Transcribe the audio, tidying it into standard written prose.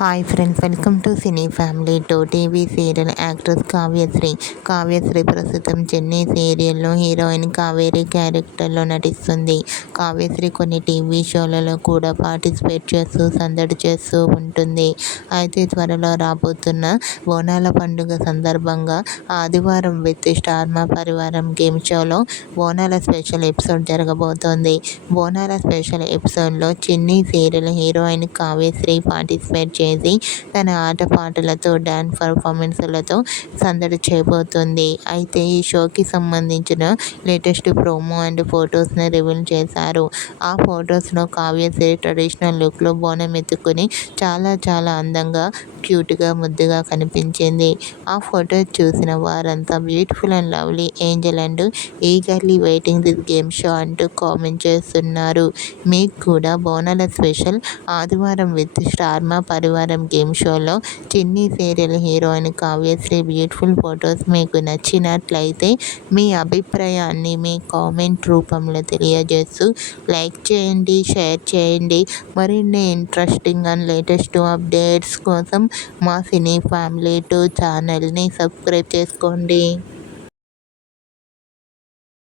Hi friends, welcome to cine family two. TV serial actress Kavyasri ప్రస్తుతం చెన్నై సీరియల్లో heroine Kaveri క్యారెక్టర్లో నటిస్తుంది. కావ్యశ్రీ కొన్ని టీవీ షోలలో కూడా పార్టిసిపేట్ చేస్తూ సందడి చేస్తూ ఉంటుంది. అయితే త్వరలో రాబోతున్న బోనాల పండుగ సందర్భంగా ఆదివారం విత్ స్టార్ మా పరివారం గేమ్ షోలో బోనాల స్పెషల్ ఎపిసోడ్ జరగబోతోంది. బోనాల స్పెషల్ ఎపిసోడ్లో Chennai serial heroine Kavyasri participate చేసి తన ఆటపాటలతో డాన్స్ పర్ఫార్మెన్స్లతో సందడి చేయబోతుంది. అయితే ఈ షోకి సంబంధించిన లేటెస్ట్ ప్రోమో అండ్ ఫొటోస్ని రివీల్ చేశారు. ఆ ఫొటోస్లో కావ్యశ్రీ ట్రెడిషనల్ లుక్లో బోనం ఎత్తుకుని చాలా అందంగా, క్యూట్గా, ముద్దుగా కనిపించింది. ఆ ఫోటో చూసిన వారంతా beautiful and lovely Angel and eagerly waiting this game show అంటూ కామెంట్ చేస్తున్నారు. మీకు కూడా బోనాల స్పెషల్ ఆదివారం విత్ స్టార్ మా పరివారం గేమ్ షోలో చిన్ని serial heroine Kavyasri beautiful photos మీకు నచ్చినట్లయితే మీ అభిప్రాయాన్ని మీ కామెంట్ రూపంలో తెలియజేస్తూ లైక్ చేయండి, షేర్ చేయండి. మరిన్ని ఇంట్రెస్టింగ్ అండ్ లేటెస్ట్ అప్డేట్స్ కోసం మా సినీ ఫ్యామిలీ 2 ఛానల్ని సబ్స్క్రైబ్ చేసుకోండి.